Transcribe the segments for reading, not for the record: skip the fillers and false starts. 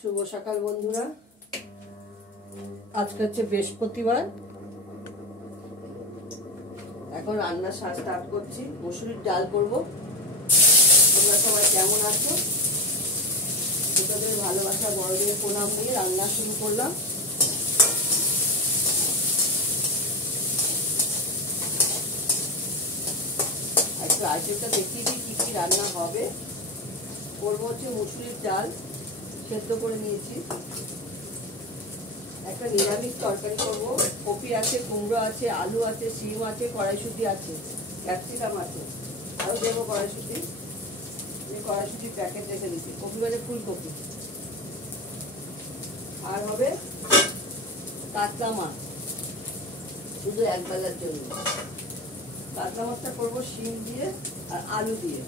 শুভ সকাল বন্ধুরা। আজকে হচ্ছে বৃহস্পতিবার। এখন রান্নার স্টার্ট করছি। মসুরির ডাল করব। তোমরা সবাই কেমন আছো? ছোটদের ভালোবাসা, বড়দের প্রণাম নিয়ে রান্না শুরু করলাম। একটু আইটেমটা দেখিয়ে দিই কি কি রান্না হবে। করবো হচ্ছে মসুরির ডাল, সেদ্ধ করে নিয়েছি। একটা নিরামিষ তরকারি করবো। কপি আছে, কুমড়ো আছে, আলু আছে, সিম আছে, কড়াইশুঁটি আছে, ক্যাপসিকাম আছে, আরও দেবো কড়াইশুঁটি। কড়াইশুঁটির প্যাকেট রেখে দিচ্ছি। কপি মানে ফুলকপি। আর হবে কাতলা মাছ, শুধু এক বেলার জন্য। কাতলা মাছটা করবো সিম দিয়ে আর আলু দিয়ে।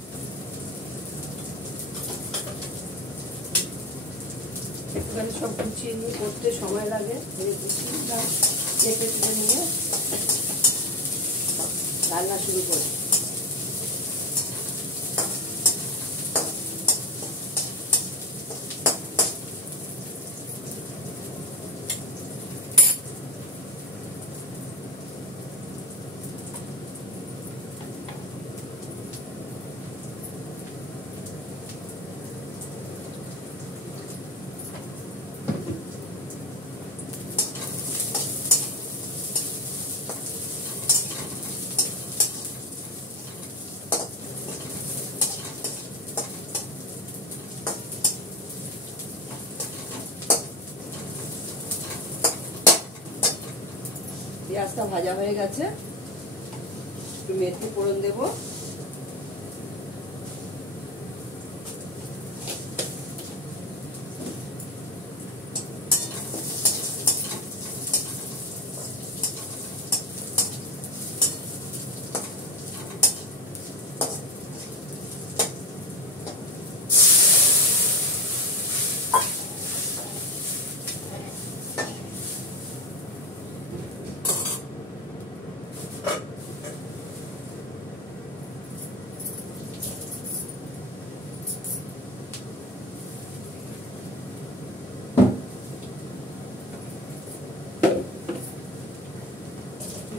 একটুখানি সব গুছিয়ে নিয়ে করতে সময় লাগে। কেটে তুলে নিয়ে রান্না শুরু করি। পেঁয়াজটা ভাজা হয়ে গেছে, একটু মেথি ফোড়ন দেবো।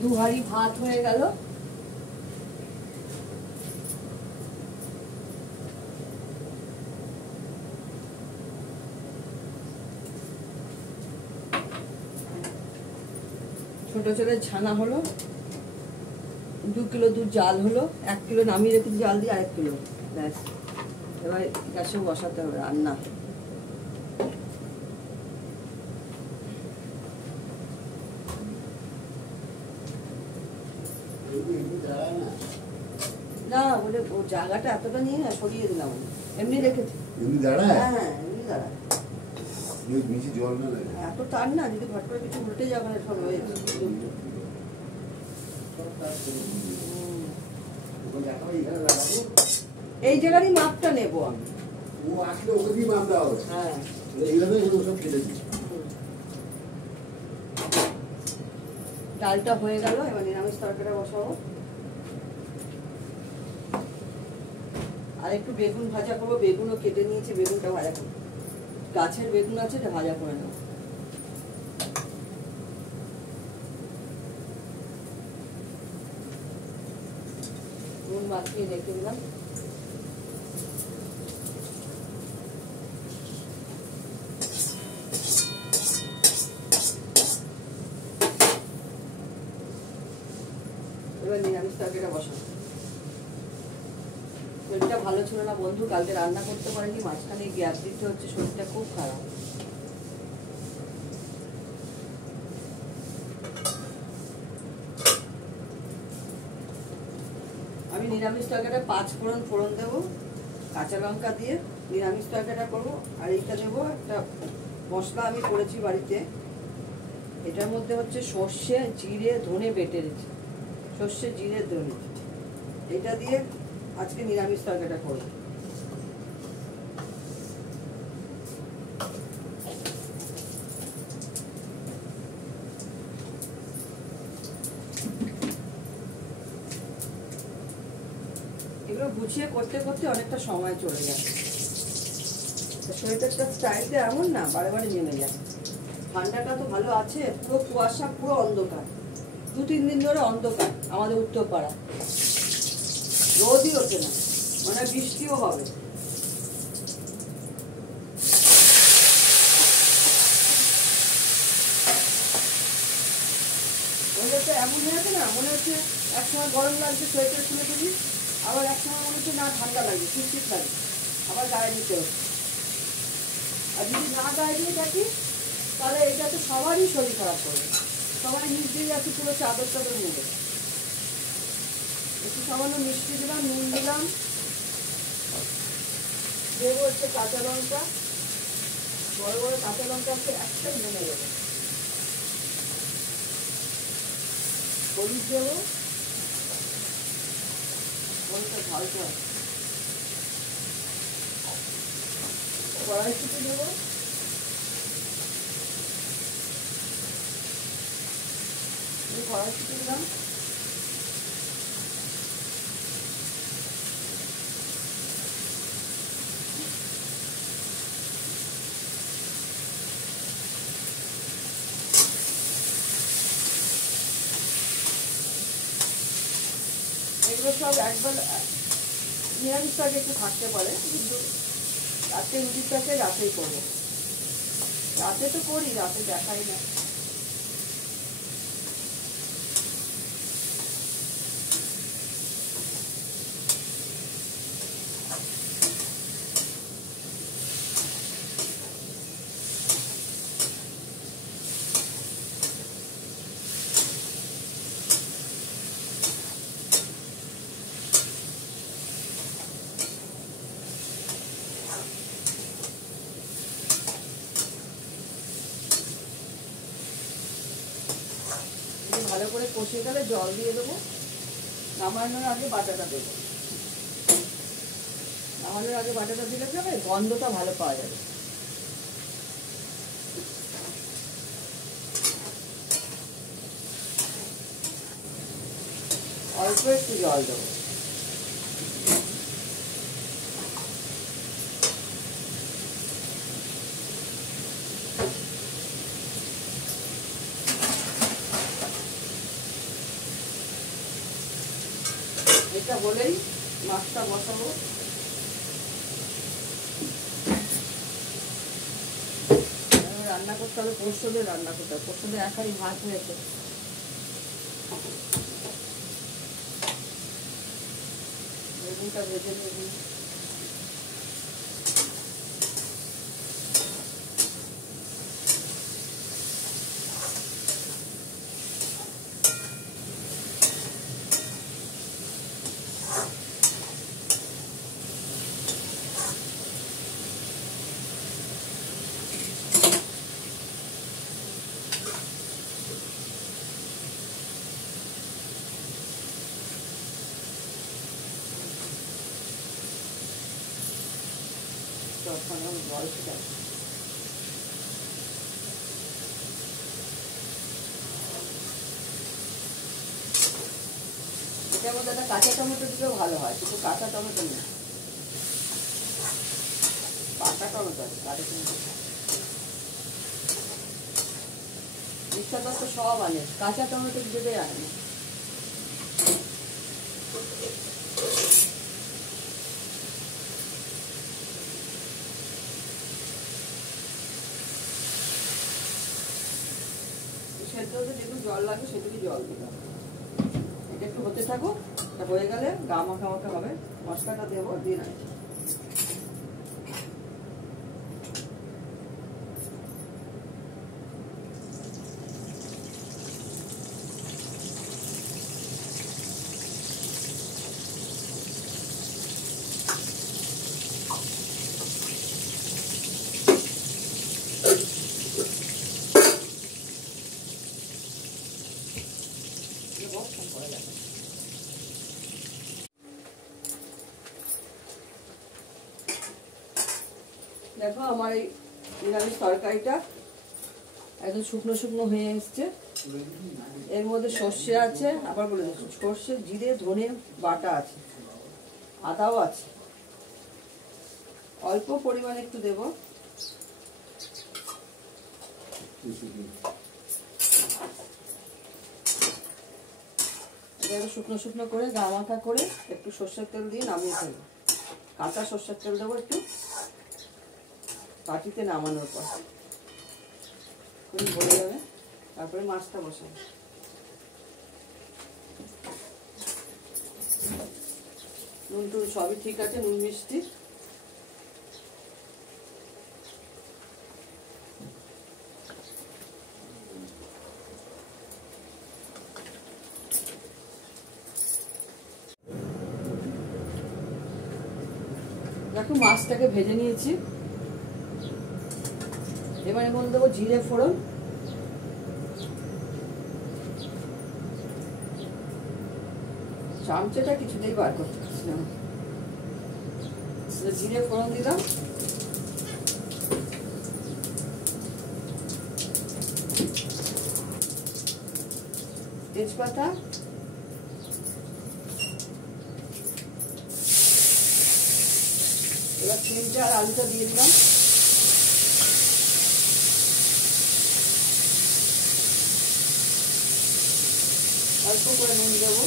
দু হাঁড়ি ভাত হয়ে গেল। ছোট ছোট ছানা হলো। 2 কিলো দুধ জাল হলো। 1 কিলো নামিয়ে রেখে জাল দিয়ে 1 কিলো। ব্যাস, এবার গ্যাসে বসাতে হবে রান্না। না বলে ও জায়গাটা এতটা নিয়ে না সরিয়ে দিলাম। এমনি রেখেছি। এমনি দাঁড়ায়? হ্যাঁ এমনি দাঁড়ায়। বেশি জল না লাগে। এত টান না, যদি ঘট করে কিছু উল্টে যাবে না সব হয়ে যাবে। এই জায়গারই মাপটা নেবো আমি। ও আসলে ওকে দিয়ে মাপ দেওয়া হবে। হ্যাঁ এইভাবে সব কেটে দিচ্ছি। ডালটা হয়ে গেল, এবার নিরামিষ তরকারিটা বসাবো। আর একটু বেগুন ভাজা করবো। বেগুনও কেটে নিয়েছি, বেগুনটা ভাজা করবো। গাছের বেগুন আছে, এটা ভাজা করে নেবো। নুন মাখিয়ে রেখে দিলাম। এবার নিরামিষ তরকারিটা বসাবো। শরীরটা ভালো ছিল না বন্ধু, কালকে রান্না করতে পারিনি। মাঝখানে গ্যাপ দিতে হচ্ছে, শরীরটা খুব খারাপ। আমি নিরামিষ তরকারিটা 5 ফোড়ন দেবো, কাঁচা লঙ্কা দিয়ে নিরামিষ তরকারিটা করবো। আর এইটা দেবো একটা মশলা আমি করেছি বাড়িতে। এটার মধ্যে হচ্ছে সর্ষে, জিরে, ধনে বেটে রেখেছি। সর্ষে, জিরে, ধনে, এটা দিয়ে আজকে নিরামিষ তরকারিটা করবো। এগুলো গুছিয়ে করতে করতে অনেকটা সময় চলে যায়। সোয়েটারটা স্টাইলটা এমন না বারে বারে নেমে যায়। ঠান্ডাটা তো ভালো আছে, পুরো কুয়াশা, পুরো অন্ধকার, 2-3 দিন ধরে অন্ধকার আমাদের উত্তরপাড়া, রোদই ওঠে না, মানে বৃষ্টিও হবে। ওয়েদারটা এমন হয়ে আছে না, মনে হচ্ছে একসময় গরম লাগছে সোয়েটার খুলে দিবি, আবার একসময় মনে হচ্ছে না ঠান্ডা লাগছে, শীত লাগে, আবার গায়ে দিতে হচ্ছে। আর যদি না গায়ে দিয়ে থাকি তাহলে এটা তো সবারই শরীর খারাপ করবে, সবাই নিচ দিয়ে যাচ্ছে পুরো চাদর চাদর মুখে। একটু সামান্য মিষ্টি দিলাম, নুন দিলাম, দেবো হচ্ছে কাঁচা লঙ্কা, বড় বড় কাঁচা লঙ্কা হচ্ছে একটা নেমে দেবো, হলুদ দেবো, হলুদটা ঝালতে হবে, কড়াইশুঁটি দেবো, কড়াইশুঁটি দিলাম, এগুলো সব একবার নিরামিষটাকে একটু থাকতে পারে, কিন্তু রাতে রুটিটাকে রাতেই করবো, রাতে তো করি, রাতে দেখাই না। ভালো করে কষে গেলে জল দিয়ে দেবো, নামানোর আগে বাটাটা দেবো, নামানোর আগে বাটাটা দিলে যাবে, গন্ধটা ভালো পাওয়া যাবে। অল্প একটু জল দেবো, এটা হলেই মাছটা বসাবো। রান্না করতে হবে, পোস্ত দিয়ে রান্না করতে হবে, পোস্ত দিয়ে একাই ভাত হয়েছে। বেগুনটা ভেজে নেবো, তখন আমি জল ছিটাই। এটার মধ্যে একটা কাঁচা টমেটো দিলেও ভালো হয়, কিন্তু কাঁচা টমেটো নেই, পাকা টমেটো আছে, কাঁচা টমেটো। ইচ্ছা তো সব আনে, কাঁচা টমেটো দিতে আনে না। সেদ্ধ হতে যেটুকু জল লাগবে সেটুকু জল দিলাম, এটা একটু হতে থাকুক, এটা হয়ে গেলে গা মাখা মাখা হবে, মশলাটা দেবো, দিয়ে নাই। দেখো আমার এই নিরামিষ তরকারিটা একদম শুকনো শুকনো হয়ে এসছে। এর মধ্যে সর্ষে আছে, আবার বলে দিচ্ছি, সর্ষে, জিরে, ধনে বাটা আছে, আদাও আছে, অল্প পরিমাণে একটু দেব। শুকনো শুকনো করে গা মাখা করে একটু সর্ষের তেল দিয়ে নামিয়ে ফেলবো। কাঁচা সর্ষের তেল দেবো একটু বাটিতে নামানোর পর, বলে যাবে। তারপরে মাছটা বসাবো। নুন টুন সবই ঠিক আছে, নুন মিষ্টি। দেখো মাছটাকে ভেজে নিয়েছি। এবার এর মধ্যে দেবো জিরে ফোড়ন, চামচাটা কিছুতেই বার করতে পারছি না। জিরে ফোড়ন দিলাম, তেজপাতা, এবার সিমটা আর আলুটা দিয়ে দিলাম। অল্প করে নুন দেবো।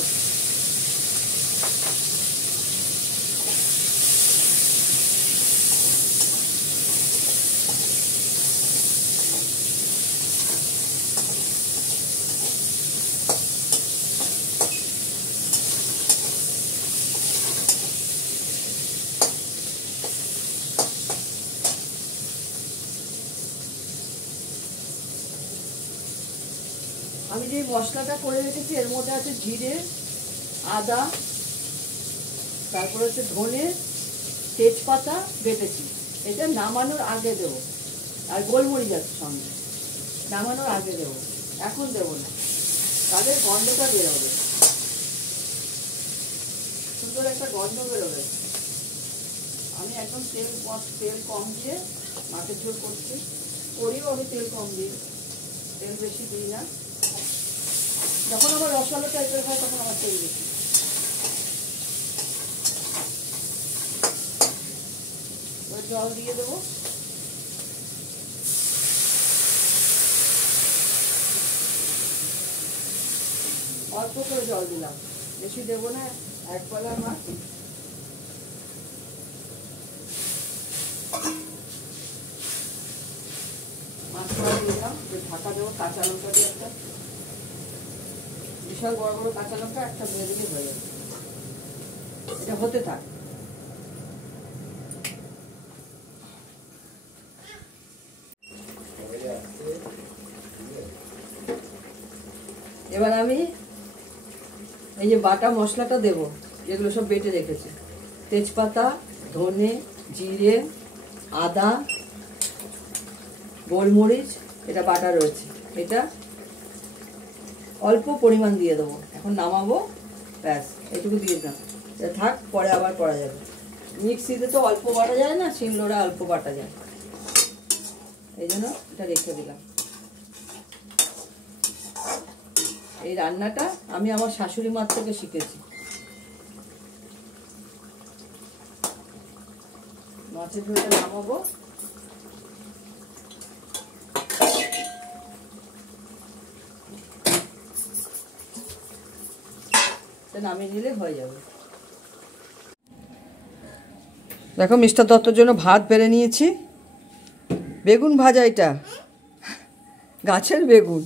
আমি যে মশলাটা করে রেখেছি এর মধ্যে আছে জিরে, আদা, তারপরে হচ্ছে ধনে, তেজপাতা বেটেছি। এটা নামানোর আগে দেবো। আর গোলমরিচ আছে সঙ্গে, নামানোর আগে দেবো, এখন দেবো না, তাদের গন্ধটা বেরোবে, সুন্দর একটা গন্ধ বেরোবে। আমি একদম তেল কম দিয়ে মাছের ঝোল করছি, করিও আমি তেল কম দিই, তেল বেশি দিই না। যখন আমার রসালো টাইপের হয় তখন আমার তেল বেশি। জল দিয়ে দেবো। অল্প করে জল দিলাম, বেশি দেবো না, এক পলা মাছ। মাছটা দিলাম, ঢাকা দেবো। কাঁচা লঙ্কা দিয়ে একটা বিশাল বড় বড় কাঁচা লঙ্কা একটা দিয়ে দিলে হয়ে যাবে। এটা হতে থাক। এবার আমি এই যে বাটা মশলাটা দেব, যেগুলো সব বেটে রেখেছি। তেজপাতা, ধনে, জিরে, আদা, গোলমরিচ, এটা বাটা রয়েছে। এটা অল্প পরিমাণ দিয়ে দেবো। এখন নামাবো, ব্যাস এইটুকু দিয়ে দিলাম। এটা থাক, পরে আবার করা যাবে। মিক্সিতে তো অল্প বাটা যায় না, শিলনোড়া অল্প বাটা যায়, এই জন্য এটা রেখে দিলাম। এই রান্নাটা আমি আমার শাশুড়ি মার থেকে শিখেছি। মাছের ঝোলটা নামাবো। নামিয়ে নিলে হয়ে যাবে। দেখো মিস্টার দত্তর জন্য ভাত বেড়ে নিয়েছি। বেগুন ভাজা, এটা গাছের বেগুন,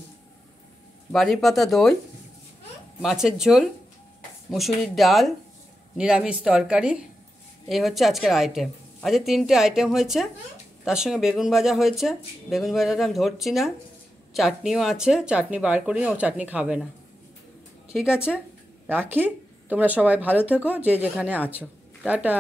বাড়ির পাতা দই, মাছের ঝোল, মুসুরির ডাল, নিরামিষ তরকারি। এই হচ্ছে আজকের আইটেম। আজকে 3টে আইটেম হয়েছে, তার সঙ্গে বেগুন ভাজা হয়েছে। বেগুন ভাজাটা আমি ধরছি না, চাটনিও আছে, চাটনি বার করি না, ও চাটনি খাবে না। ঠিক আছে, রাখি। তোমরা সবাই ভালো থেকো, যে যেখানে আছো। টাটা।